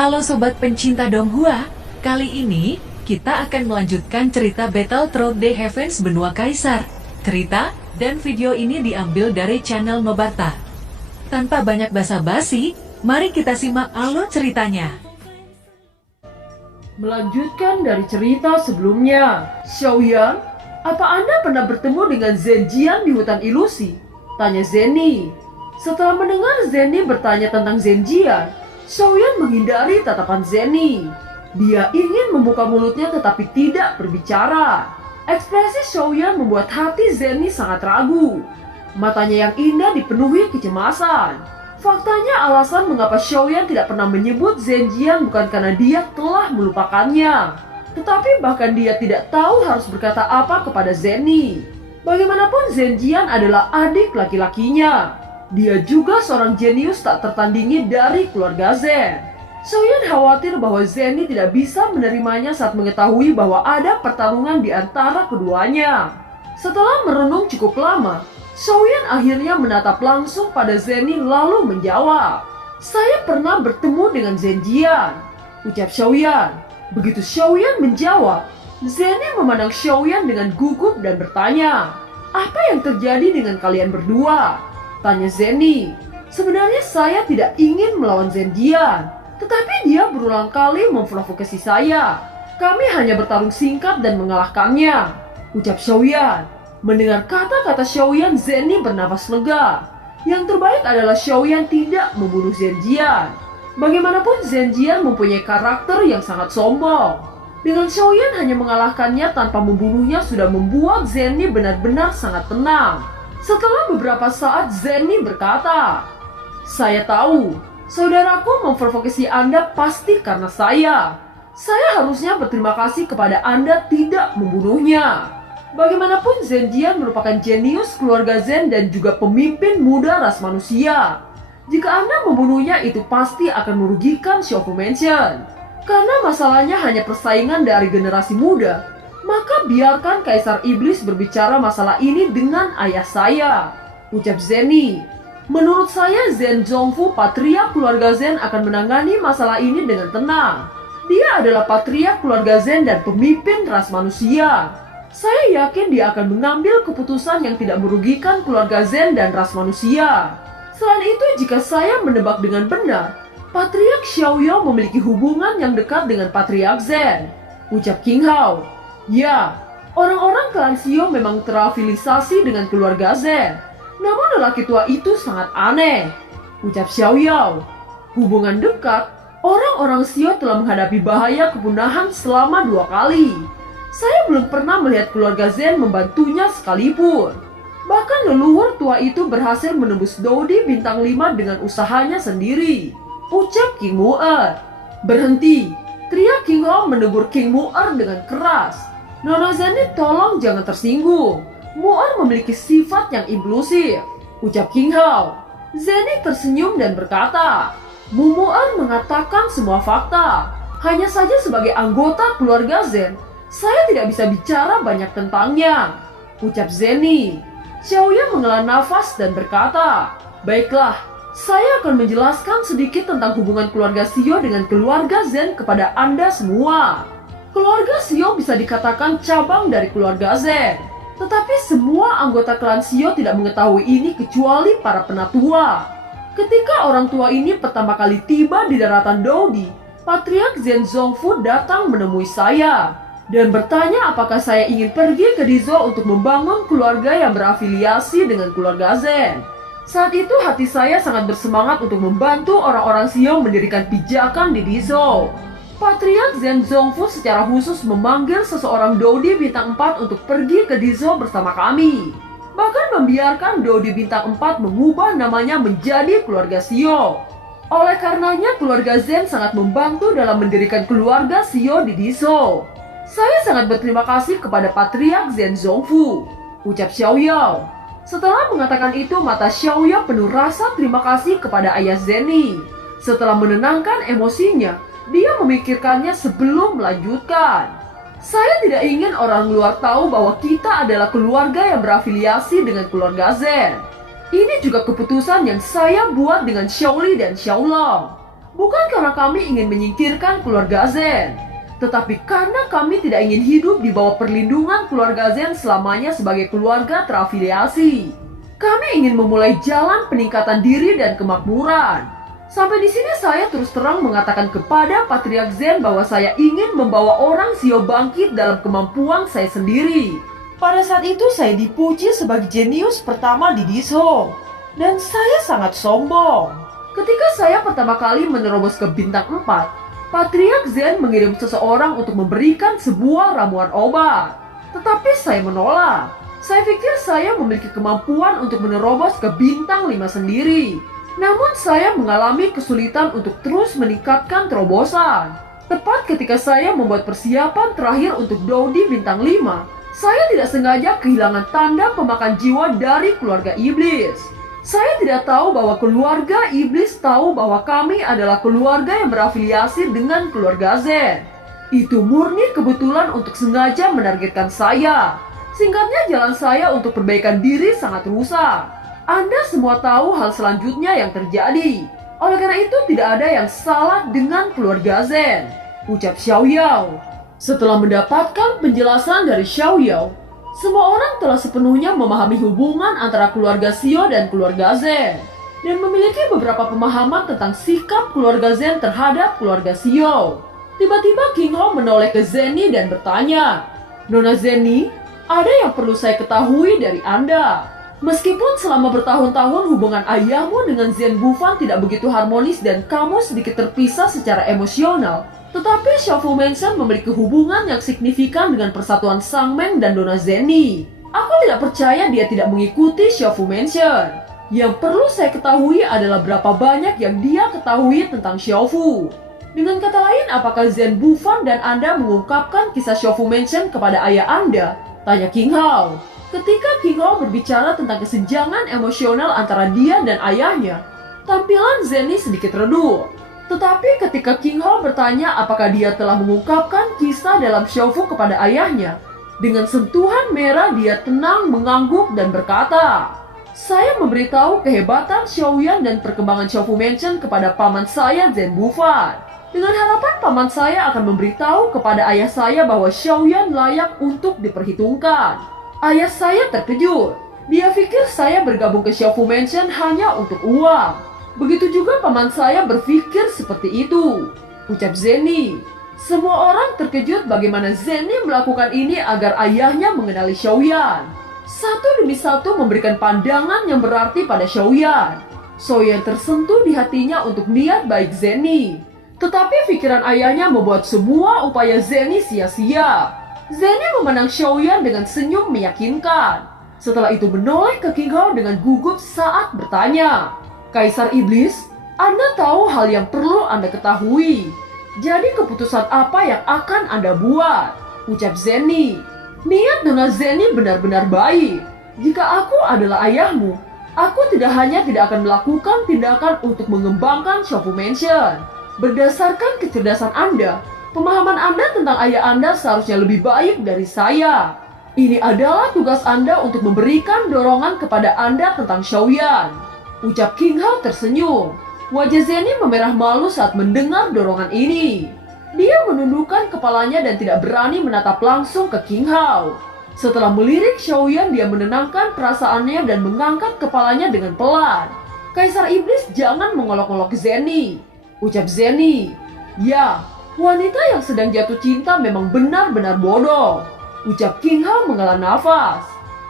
Halo sobat pencinta Donghua, kali ini kita akan melanjutkan cerita Battle Through the Heavens Benua Kaisar. Cerita dan video ini diambil dari channel Nobarta. Tanpa banyak basa-basi, mari kita simak alur ceritanya. Melanjutkan dari cerita sebelumnya, Xiaoyan, apa Anda pernah bertemu dengan Zenjian di hutan ilusi? Tanya Zenny. Setelah mendengar Zenny bertanya tentang Zenjian, Xiaoyan menghindari tatapan Zenny. Dia ingin membuka mulutnya tetapi tidak berbicara. Ekspresi Xiaoyan membuat hati Zenny sangat ragu. Matanya yang indah dipenuhi kecemasan. Faktanya alasan mengapa Xiaoyan tidak pernah menyebut Zenjian bukan karena dia telah melupakannya, tetapi bahkan dia tidak tahu harus berkata apa kepada Zenny. Bagaimanapun Zenjian adalah adik laki-lakinya. Dia juga seorang jenius tak tertandingi dari keluarga Zen. Xiaoyan khawatir bahwa Zenny tidak bisa menerimanya saat mengetahui bahwa ada pertarungan di antara keduanya. Setelah merenung cukup lama, Xiaoyan akhirnya menatap langsung pada Zenny lalu menjawab, "Saya pernah bertemu dengan Zenjian," ucap Xiaoyan. Begitu Xiaoyan menjawab, Zenny memandang Xiaoyan dengan gugup dan bertanya, "Apa yang terjadi dengan kalian berdua?" Tanya Zenny. "Sebenarnya saya tidak ingin melawan Zenjian, tetapi dia berulang kali memprovokasi saya. Kami hanya bertarung singkat dan mengalahkannya," ucap Xiaoyan. Mendengar kata-kata Xiaoyan, Zenny bernapas lega. Yang terbaik adalah Xiaoyan tidak membunuh Zenjian. Bagaimanapun Zenjian mempunyai karakter yang sangat sombong. Dengan Xiaoyan hanya mengalahkannya tanpa membunuhnya sudah membuat Zenny benar-benar sangat tenang. Setelah beberapa saat Zenny berkata, "Saya tahu, saudaraku memprovokasi Anda pasti karena saya. Saya harusnya berterima kasih kepada Anda tidak membunuhnya. Bagaimanapun Zenjian merupakan jenius keluarga Zen dan juga pemimpin muda ras manusia. Jika Anda membunuhnya itu pasti akan merugikan Xiaofu Mansion. Karena masalahnya hanya persaingan dari generasi muda, maka biarkan Kaisar Iblis berbicara masalah ini dengan ayah saya," ucap Zenny. "Menurut saya Zen Zhongfu, patriark keluarga Zen akan menangani masalah ini dengan tenang. Dia adalah patriark keluarga Zen dan pemimpin ras manusia. Saya yakin dia akan mengambil keputusan yang tidak merugikan keluarga Zen dan ras manusia. Selain itu, jika saya menebak dengan benar, Patriark Xiaoyong memiliki hubungan yang dekat dengan Patriark Zen," ucap King Hao. "Ya, orang-orang klan Xiao memang terafiliasi dengan keluarga Zen. Namun lelaki tua itu sangat aneh," ucap Xiao Yao. "Hubungan dekat, orang-orang Xiao telah menghadapi bahaya kepunahan selama 2 kali. Saya belum pernah melihat keluarga Zen membantunya sekalipun. Bahkan leluhur tua itu berhasil menembus Dodi bintang 5 dengan usahanya sendiri," ucap King Mu'er. "Berhenti," teriak King Hao menegur King Mu'er dengan keras. "Nona Zenny, tolong jangan tersinggung. Mu'er memiliki sifat yang impulsif," ucap King Hao. Zenny tersenyum dan berkata, "Bu Mu'er mengatakan semua fakta. Hanya saja sebagai anggota keluarga Zen, saya tidak bisa bicara banyak tentangnya," ucap Zenny. Xiaoyan menghela nafas dan berkata, "Baiklah, saya akan menjelaskan sedikit tentang hubungan keluarga Xiao dengan keluarga Zen kepada Anda semua. Keluarga Xiao bisa dikatakan cabang dari keluarga Zen, tetapi semua anggota klan Xiao tidak mengetahui ini kecuali para penatua. Ketika orang tua ini pertama kali tiba di daratan Dodi, Patriark Zen Zhongfu datang menemui saya dan bertanya apakah saya ingin pergi ke Dizhou untuk membangun keluarga yang berafiliasi dengan keluarga Zen. Saat itu hati saya sangat bersemangat untuk membantu orang-orang Xiao mendirikan pijakan di Dizhou. Patriark Zen Zhongfu secara khusus memanggil seseorang Dodi bintang 4 untuk pergi ke Dizhou bersama kami. Bahkan membiarkan Dodi bintang 4 mengubah namanya menjadi keluarga Xiao. Oleh karenanya keluarga Zen sangat membantu dalam mendirikan keluarga Xiao di Dizhou. Saya sangat berterima kasih kepada Patriark Zen Zhongfu," ucap Xiao Yao. Setelah mengatakan itu, mata Xiao Yao penuh rasa terima kasih kepada ayah Zenny. Setelah menenangkan emosinya, dia memikirkannya sebelum melanjutkan. "Saya tidak ingin orang luar tahu bahwa kita adalah keluarga yang berafiliasi dengan keluarga Zen. Ini juga keputusan yang saya buat dengan Xiaoli dan Xiaolong. Bukan karena kami ingin menyingkirkan keluarga Zen, tetapi karena kami tidak ingin hidup di bawah perlindungan keluarga Zen selamanya sebagai keluarga terafiliasi. Kami ingin memulai jalan peningkatan diri dan kemakmuran. Sampai di sini saya terus terang mengatakan kepada Patriark Zen bahwa saya ingin membawa orang Shio bangkit dalam kemampuan saya sendiri. Pada saat itu saya dipuji sebagai jenius pertama di Disho, dan saya sangat sombong. Ketika saya pertama kali menerobos ke bintang 4, Patriark Zen mengirim seseorang untuk memberikan sebuah ramuan obat. Tetapi saya menolak. Saya pikir saya memiliki kemampuan untuk menerobos ke bintang 5 sendiri. Namun saya mengalami kesulitan untuk terus meningkatkan terobosan. Tepat ketika saya membuat persiapan terakhir untuk Dodi bintang 5, saya tidak sengaja kehilangan tanda pemakan jiwa dari keluarga iblis. Saya tidak tahu bahwa keluarga iblis tahu bahwa kami adalah keluarga yang berafiliasi dengan keluarga Zen. Itu murni kebetulan untuk sengaja menargetkan saya. Singkatnya, jalan saya untuk perbaikan diri sangat rusak. Anda semua tahu hal selanjutnya yang terjadi. Oleh karena itu tidak ada yang salah dengan keluarga Zen, ucap Xiaoyao. Setelah mendapatkan penjelasan dari Xiaoyao, semua orang telah sepenuhnya memahami hubungan antara keluarga Shio dan keluarga Zen, dan memiliki beberapa pemahaman tentang sikap keluarga Zen terhadap keluarga Shio. Tiba-tiba King Hao menoleh ke Zenny dan bertanya, "Nona Zenny, ada yang perlu saya ketahui dari Anda. Meskipun selama bertahun-tahun hubungan ayahmu dengan Zen Bufan tidak begitu harmonis dan kamu sedikit terpisah secara emosional, tetapi Xiaofu Mansion memiliki hubungan yang signifikan dengan persatuan Sangmeng dan Nona Zenny. Aku tidak percaya dia tidak mengikuti Xiaofu Mansion. Yang perlu saya ketahui adalah berapa banyak yang dia ketahui tentang Xiaofu. Dengan kata lain, apakah Zen Bufan dan Anda mengungkapkan kisah Xiaofu Mansion kepada ayah Anda?" tanya King Hao. Ketika King Hao berbicara tentang kesenjangan emosional antara dia dan ayahnya, tampilan Zenny sedikit redup. Tetapi ketika King Hao bertanya apakah dia telah mengungkapkan kisah dalam Xiaofu kepada ayahnya, dengan sentuhan merah dia tenang mengangguk dan berkata, "Saya memberitahu kehebatan Xiaoyan dan perkembangan Xiaofu Mansion kepada paman saya Zen Bufan. Dengan harapan paman saya akan memberitahu kepada ayah saya bahwa Xiaoyan layak untuk diperhitungkan." Ayah saya terkejut. Dia pikir saya bergabung ke Xiaofu Mansion hanya untuk uang. Begitu juga paman saya berpikir seperti itu, ucap Zenny. Semua orang terkejut bagaimana Zenny melakukan ini agar ayahnya mengenali Xiaoyan. Satu demi satu memberikan pandangan yang berarti pada Xiaoyan. Xiaoyan tersentuh di hatinya untuk niat baik Zenny. Tetapi pikiran ayahnya membuat semua upaya Zenny sia-sia. Zenny memandang Xiaoyan dengan senyum meyakinkan. Setelah itu menoleh ke King Hao dengan gugup saat bertanya, "Kaisar Iblis, Anda tahu hal yang perlu Anda ketahui. Jadi keputusan apa yang akan Anda buat?" ucap Zenny. "Niat Nona Zenny benar-benar baik. Jika aku adalah ayahmu, aku tidak hanya tidak akan melakukan tindakan untuk mengembangkan Xiaofu Mansion. Berdasarkan kecerdasan Anda, pemahaman Anda tentang ayah Anda seharusnya lebih baik dari saya. Ini adalah tugas Anda untuk memberikan dorongan kepada Anda tentang Xiaoyan," ucap King Hao tersenyum. Wajah Zenny memerah malu saat mendengar dorongan ini. Dia menundukkan kepalanya dan tidak berani menatap langsung ke King Hao. Setelah melirik Xiaoyan, dia menenangkan perasaannya dan mengangkat kepalanya dengan pelan. "Kaisar Iblis, jangan mengolok-olok Zenny," ucap Zenny. "Ya, wanita yang sedang jatuh cinta memang benar-benar bodoh," ucap King Hao menghela nafas.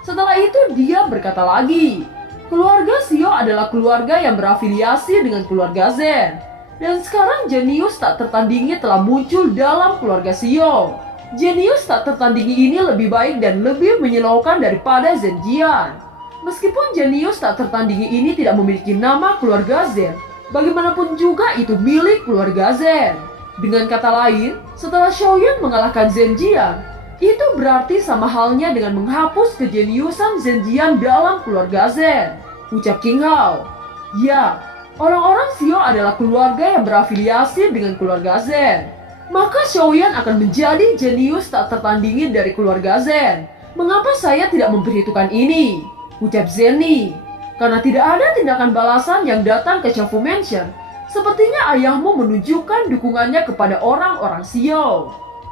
Setelah itu dia berkata lagi, "Keluarga Shio adalah keluarga yang berafiliasi dengan keluarga Zen. Dan sekarang jenius tak tertandingi telah muncul dalam keluarga Shio. Jenius tak tertandingi ini lebih baik dan lebih menyebalkan daripada Zenjian. Meskipun jenius tak tertandingi ini tidak memiliki nama keluarga Zen, bagaimanapun juga itu milik keluarga Zen. Dengan kata lain, setelah Xiaoyan mengalahkan Zenjian, itu berarti sama halnya dengan menghapus kejeniusan Zenjian dalam keluarga Zen," ucap King Hao. "Ya, orang-orang Shio adalah keluarga yang berafiliasi dengan keluarga Zen. Maka Xiaoyan akan menjadi jenius tak tertandingi dari keluarga Zen. Mengapa saya tidak memperhitungkan ini?" ucap Zenny. Karena tidak ada tindakan balasan yang datang ke Xiaofu Mansion, Sepertinya ayahmu menunjukkan dukungannya kepada orang-orang Xiao.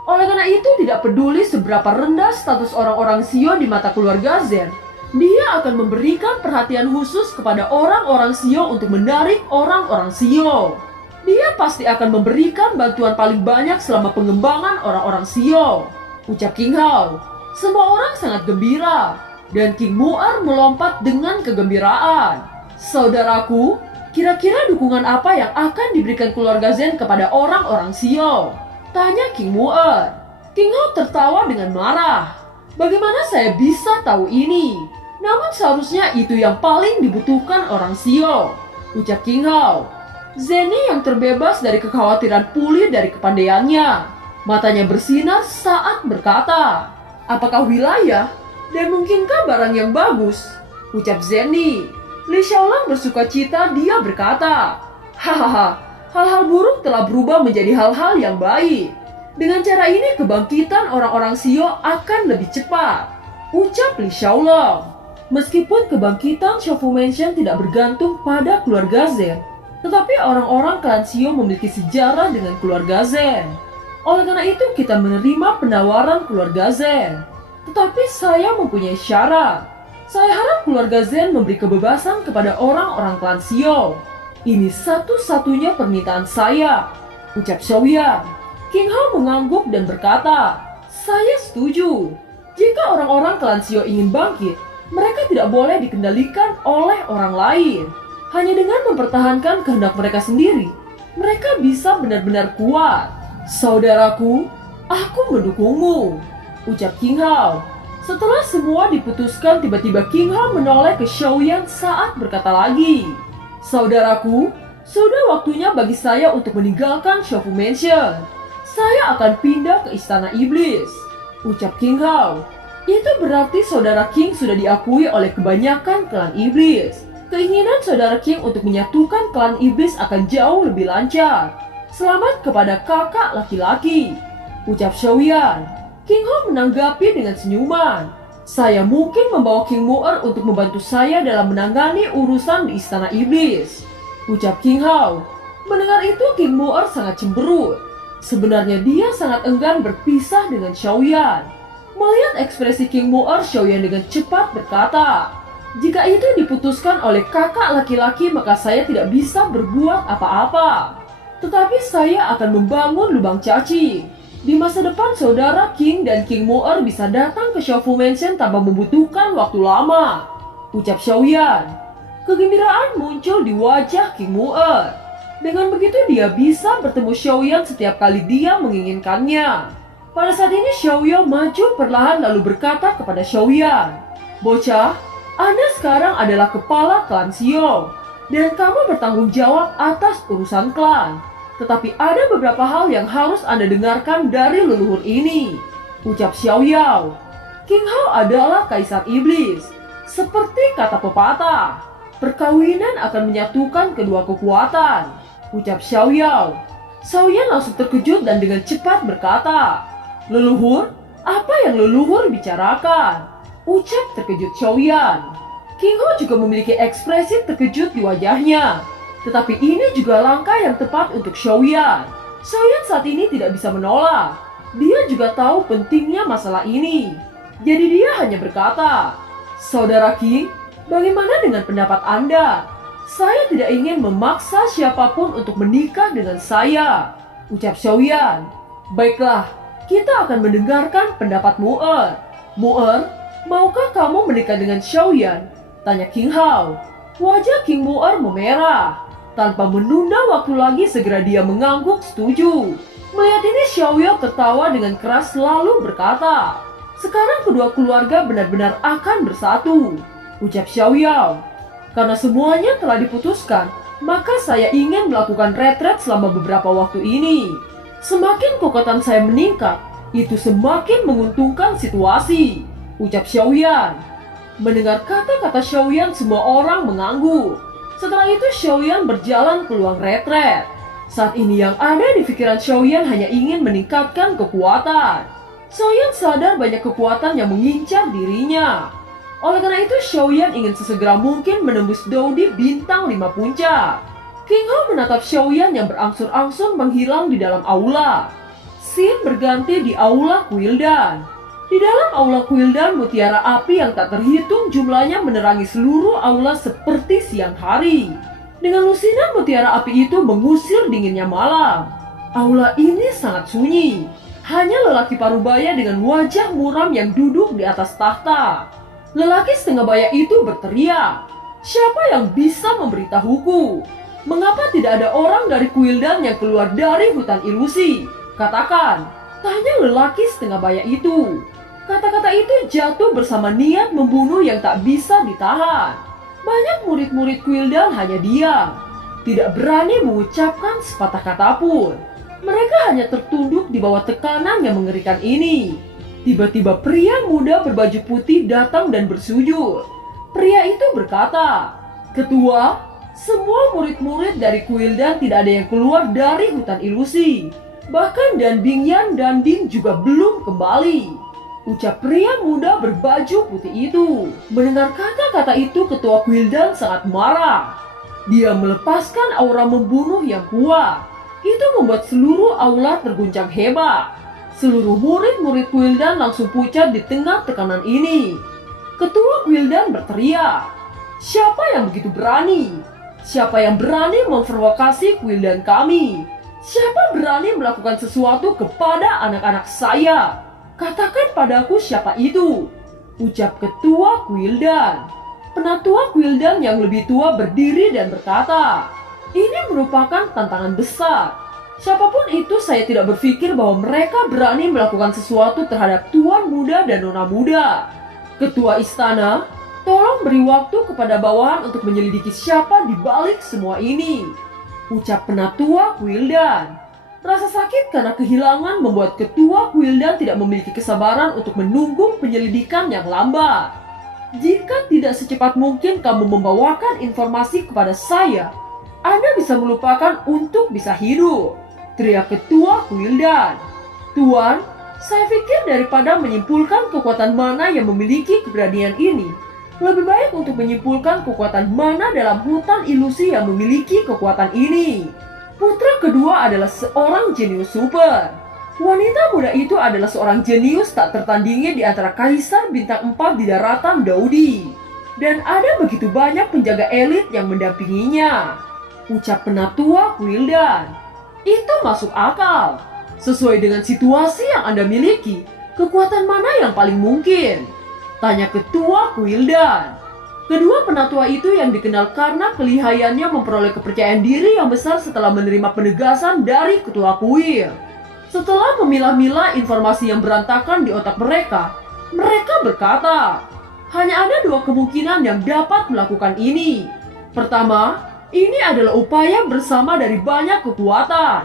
Oleh karena itu tidak peduli seberapa rendah status orang-orang Xiao di mata keluarga Zen, dia akan memberikan perhatian khusus kepada orang-orang Xiao untuk menarik orang-orang Xiao. Dia pasti akan memberikan bantuan paling banyak selama pengembangan orang-orang Xiao. Ucap King Hao. Semua orang sangat gembira, dan King Mu'er melompat dengan kegembiraan. Saudaraku, kira-kira dukungan apa yang akan diberikan keluarga Zen kepada orang-orang Xiao? Tanya King Mu'er. King Hao tertawa dengan marah. Bagaimana saya bisa tahu ini? Namun seharusnya itu yang paling dibutuhkan orang Xiao. Ucap King Hao. Zenny yang terbebas dari kekhawatiran pulih dari kepandaiannya. Matanya bersinar saat berkata, apakah wilayah dan mungkinkah barang yang bagus? Ucap Zenny. Li Xiaolang bersuka cita, dia berkata, hahaha, hal-hal buruk telah berubah menjadi hal-hal yang baik. Dengan cara ini kebangkitan orang-orang Xiao akan lebih cepat. Ucap Li Xiaolang. Meskipun kebangkitan Xiaofu Mansion tidak bergantung pada keluarga Zen, tetapi orang-orang klan Xiao memiliki sejarah dengan keluarga Zen. Oleh karena itu kita menerima penawaran keluarga Zen. Tetapi saya mempunyai syarat. Saya harap keluarga Zen memberi kebebasan kepada orang-orang klan Xiao. Ini satu-satunya permintaan saya. Ucap Xiaoyan. King Hao mengangguk dan berkata, saya setuju. Jika orang-orang klan Xiao ingin bangkit, mereka tidak boleh dikendalikan oleh orang lain. Hanya dengan mempertahankan kehendak mereka sendiri, mereka bisa benar-benar kuat. Saudaraku, aku mendukungmu. Ucap King Hao. Setelah semua diputuskan, tiba-tiba King Hao menoleh ke Xiaoyan saat berkata lagi, saudaraku, sudah waktunya bagi saya untuk meninggalkan Xiaofu Mansion. Saya akan pindah ke Istana Iblis. Ucap King Hao. Itu berarti saudara King sudah diakui oleh kebanyakan klan Iblis. Keinginan saudara King untuk menyatukan klan Iblis akan jauh lebih lancar. Selamat kepada kakak laki-laki. Ucap Xiaoyan. King Hao menanggapi dengan senyuman. Saya mungkin membawa King Mu'er untuk membantu saya dalam menangani urusan di Istana Iblis. Ucap King Hao. Mendengar itu King Mu'er sangat cemberut. Sebenarnya dia sangat enggan berpisah dengan Xiaoyan. Melihat ekspresi King Mu'er, Xiaoyan dengan cepat berkata, jika itu diputuskan oleh kakak laki-laki maka saya tidak bisa berbuat apa-apa. Tetapi saya akan membangun lubang cacing. Di masa depan saudara King dan King Mu'er bisa datang ke Xiaofu Mansion tanpa membutuhkan waktu lama. Ucap Xiaoyan. Kegembiraan muncul di wajah King Mu'er. Dengan begitu dia bisa bertemu Xiaoyan setiap kali dia menginginkannya. Pada saat ini Xiaoyan maju perlahan lalu berkata kepada Xiaoyan, bocah, Anda sekarang adalah kepala klan Xiao dan kamu bertanggung jawab atas urusan klan. Tetapi ada beberapa hal yang harus Anda dengarkan dari leluhur ini. Ucap Xiaoyao. King Hao adalah kaisar iblis. Seperti kata pepatah, perkawinan akan menyatukan kedua kekuatan. Ucap Xiaoyao. Xiaoyan langsung terkejut dan dengan cepat berkata, leluhur? Apa yang leluhur bicarakan? Ucap terkejut Xiaoyan. King Hao juga memiliki ekspresi terkejut di wajahnya. Tetapi ini juga langkah yang tepat untuk Xiaoyan. Xiaoyan saat ini tidak bisa menolak. Dia juga tahu pentingnya masalah ini. Jadi dia hanya berkata, saudara King, bagaimana dengan pendapat Anda? Saya tidak ingin memaksa siapapun untuk menikah dengan saya. Ucap Xiaoyan. Baiklah, kita akan mendengarkan pendapat Mu'er. Mu'er, maukah kamu menikah dengan Xiaoyan? Tanya King Hao. Wajah King Mu'er memerah. Tanpa menunda waktu lagi segera dia mengangguk setuju. Melihat ini Xiaoyan tertawa dengan keras lalu berkata, sekarang kedua keluarga benar-benar akan bersatu. Ucap Xiaoyan. Karena semuanya telah diputuskan, maka saya ingin melakukan retret selama beberapa waktu ini. Semakin kekuatan saya meningkat, itu semakin menguntungkan situasi. Ucap Xiaoyan. Mendengar kata-kata Xiaoyan, semua orang mengangguk. Setelah itu Xiaoyan berjalan ke ruang retret. Saat ini yang ada di pikiran Xiaoyan hanya ingin meningkatkan kekuatan. Xiaoyan sadar banyak kekuatan yang mengincar dirinya. Oleh karena itu Xiaoyan ingin sesegera mungkin menembus Dou di bintang 5 puncak. King Hao menatap Xiaoyan yang berangsur-angsur menghilang di dalam aula. Scene berganti di aula Quildan. Di dalam aula Quildan, mutiara api yang tak terhitung jumlahnya menerangi seluruh aula seperti siang hari. Dengan lusinan mutiara api itu mengusir dinginnya malam. Aula ini sangat sunyi. Hanya lelaki parubaya dengan wajah muram yang duduk di atas tahta. Lelaki setengah baya itu berteriak, "Siapa yang bisa memberitahuku? Mengapa tidak ada orang dari Quildan yang keluar dari hutan ilusi? Katakan," tanya lelaki setengah baya itu. Kata-kata itu jatuh bersama niat membunuh yang tak bisa ditahan. Banyak murid-murid Quildan hanya diam, tidak berani mengucapkan sepatah kata pun. Mereka hanya tertunduk di bawah tekanan yang mengerikan ini. Tiba-tiba pria muda berbaju putih datang dan bersujud. Pria itu berkata, "Ketua, semua murid-murid dari Quildan tidak ada yang keluar dari hutan ilusi. Bahkan Dan Bingyan dan Ding juga belum kembali," ucap pria muda berbaju putih itu. Mendengar kata-kata itu, ketua Quildan sangat marah. Dia melepaskan aura membunuh yang kuat. Itu membuat seluruh aula terguncang hebat. Seluruh murid-murid Quildan langsung pucat di tengah tekanan ini. Ketua Quildan berteriak, "Siapa yang begitu berani? Siapa yang berani memprovokasi Quildan kami? Siapa berani melakukan sesuatu kepada anak-anak saya? Katakan padaku siapa itu," ucap ketua Quildan. Penatua Quildan yang lebih tua berdiri dan berkata, "Ini merupakan tantangan besar. Siapapun itu, saya tidak berpikir bahwa mereka berani melakukan sesuatu terhadap tuan muda dan nona muda. Ketua istana, tolong beri waktu kepada bawahan untuk menyelidiki siapa di balik semua ini," ucap penatua Quildan. Rasa sakit karena kehilangan membuat ketua Quildan tidak memiliki kesabaran untuk menunggu penyelidikan yang lambat. "Jika tidak secepat mungkin kamu membawakan informasi kepada saya, Anda bisa melupakan untuk bisa hidup," teriak ketua Quildan. "Tuan, saya pikir daripada menyimpulkan kekuatan mana yang memiliki keberanian ini, lebih baik untuk menyimpulkan kekuatan mana dalam hutan ilusi yang memiliki kekuatan ini. Putra kedua adalah seorang jenius super. Wanita muda itu adalah seorang jenius tak tertandingi di antara kaisar bintang 4 di daratan Daudi. Dan ada begitu banyak penjaga elit yang mendampinginya," ucap penatua Quildan. "Itu masuk akal. Sesuai dengan situasi yang Anda miliki, kekuatan mana yang paling mungkin?" tanya ketua Quildan. Kedua penatua itu yang dikenal karena kelihayannya memperoleh kepercayaan diri yang besar setelah menerima penegasan dari ketua kuil. Setelah memilah-milah informasi yang berantakan di otak mereka, mereka berkata, "Hanya ada dua kemungkinan yang dapat melakukan ini. Pertama, ini adalah upaya bersama dari banyak kekuatan.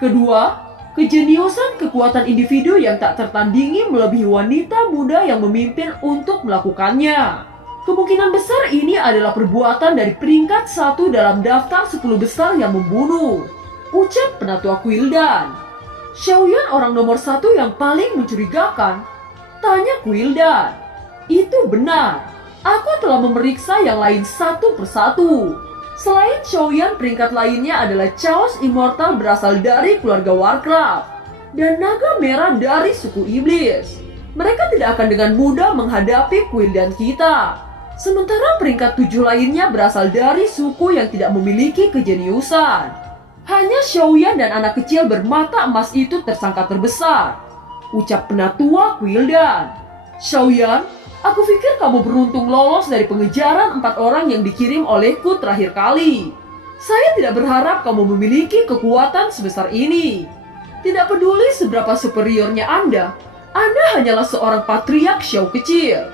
Kedua, kejeniusan kekuatan individu yang tak tertandingi melebihi wanita muda yang memimpin untuk melakukannya. Kemungkinan besar ini adalah perbuatan dari peringkat 1 dalam daftar 10 besar yang membunuh," ucap penatua Quildan. "Xiaoyan orang nomor 1 yang paling mencurigakan?" tanya Quildan. "Itu benar. Aku telah memeriksa yang lain satu persatu. Selain Xiaoyan, peringkat lainnya adalah Chaos Immortal berasal dari keluarga Warcraft dan Naga Merah dari suku Iblis. Mereka tidak akan dengan mudah menghadapi Quildan kita. Sementara peringkat 7 lainnya berasal dari suku yang tidak memiliki kejeniusan. Hanya Xiaoyan dan anak kecil bermata emas itu tersangka terbesar," ucap penatua Quildan. "Xiaoyan, aku pikir kamu beruntung lolos dari pengejaran 4 orang yang dikirim olehku terakhir kali. Saya tidak berharap kamu memiliki kekuatan sebesar ini. Tidak peduli seberapa superiornya Anda hanyalah seorang patriark Xiao kecil.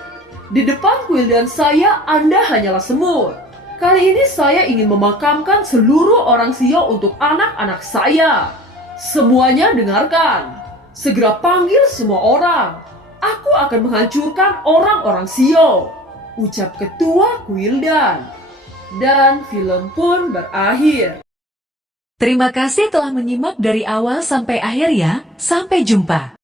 Di depan Quildan saya, Anda hanyalah semut. Kali ini saya ingin memakamkan seluruh orang Xiao untuk anak-anak saya. Semuanya dengarkan. Segera panggil semua orang. Aku akan menghancurkan orang-orang Xiao," ucap ketua Quildan. Dan film pun berakhir. Terima kasih telah menyimak dari awal sampai akhir ya. Sampai jumpa.